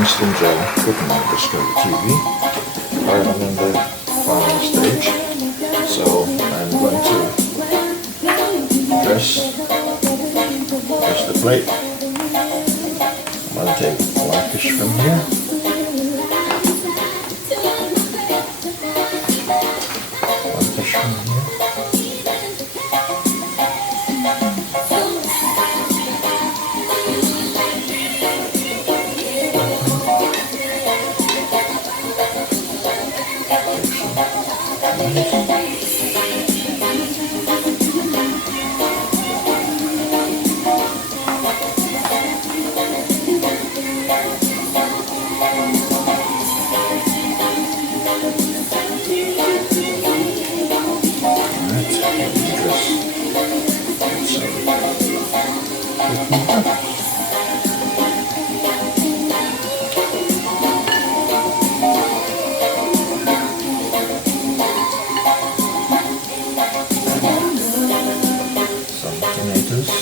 Winston Joel, cooking on Discovery TV. I'm in the final stage, so I'm going to dress the plate. I'm going to take one fish from here. One fish from here. Alright,